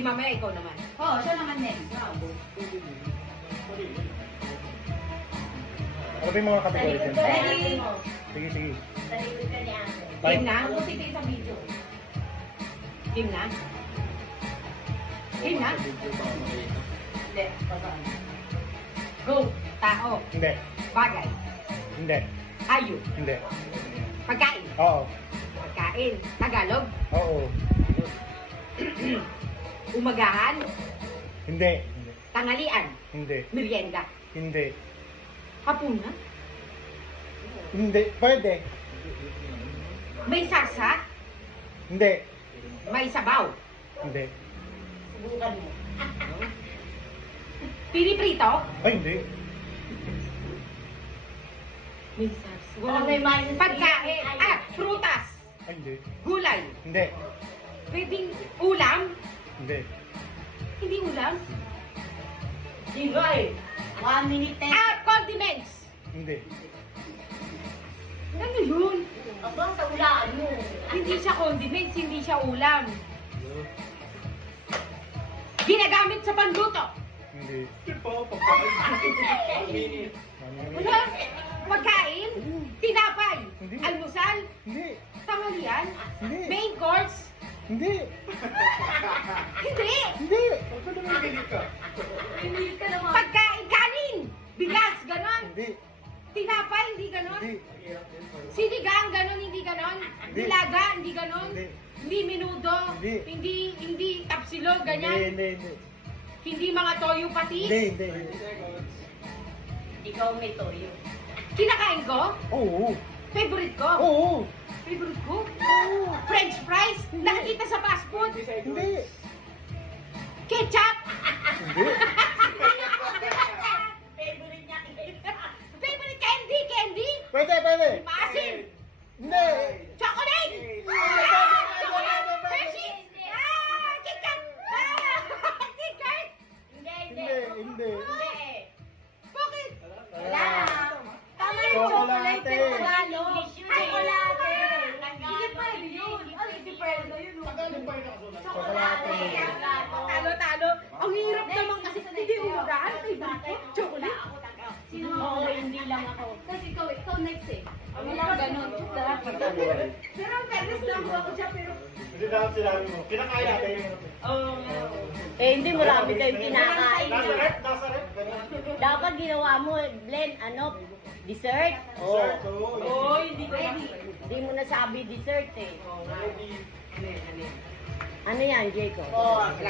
di mamaya ikaw naman. Oo, siya naman next. Ano ba yung mga kategory dyan? Ready? Sige, sige. Talibid ka ni Ate. Game na? Ako si sa video. Game na? Game na? Hindi, babaan. Go! Tao. Hindi. Bagay. Hindi. Hayop. Hindi. Pagkain. Oo. Pagkain. Tagalog. Oo. Umagahan. Hindi. Hindi. Tanghalian. Hindi. Merienda. Hindi. Hapunan. Hindi. Pwede. May sarsa. Hindi. May sabaw. Hindi. Subukan mo. Piniprito. Ay, hindi. May sarsa. Oh, may minus. Pagkain. Prutas. Ay, hindi. Gulay. Hindi. Pwedeng ulam. Hindi. Hindi ulam. Digoy. 1 minute 10. Condiments. Hindi. Ano yun? Aba, sa ulaan mo. Hindi siya condiments, hindi siya ulam. Ginagamit sa panluto. Hindi. Wala. Pagkain. Tinapay. Hindi. Almusal. Hindi. Tanghalian. Hindi. Main course. Hindi. Hindi. Hindi. Pinilit ka naman. Pagkain. Kanin. Bigas. Ganon. Hindi. Tinapay. Hindi ganon. Hindi. Sinigang. Ganon. Hindi ganon. Hindi. Nilaga. Hindi ganon. Hindi. Hindi menudo. Hindi. Hindi tapsilog. Hindi. Ganyan. Hindi. Hindi mga toyo patis. Hindi. Ikaw may toyo. Kinakain ko. Oo. Favorite ko. Oo. Favorite ko? French fries? Nakikita sa fast food? Hindi. Ketchup? Hindi. Favorite niya. Favorite candy? Candy? Pwede, pwede. Maasim? Hindi. Chocolate? Pwede. Hershey's? Kit Kat? Kit Kat? Hindi, Hindi. Hindi. Hindi. Bakit? Wala. Tama yung Chocolate. chocolate. Pero Tagalog. Chocolate. Hindi pwede yun. Ano hindi pwede yun? Chocolate. Talo-talo. Ang hirap naman kasi hindi umagahan. Favorite ko? Chocolate? Oo, hindi lang ako. Kasi ikaw next eh. Walang ganun. Sarap. Pero ang fairness lang ako siya pero Hindi dapat sinabi mo. Kinakain natin. Eh, hindi marami tayong kinakain. Nasa rep, nasa rep. Dapat ginawa mo, blend, dessert. Oh. oh, hindi ko na. Hindi mo nasabi dessert eh. Ano yan, Jacob? Oh,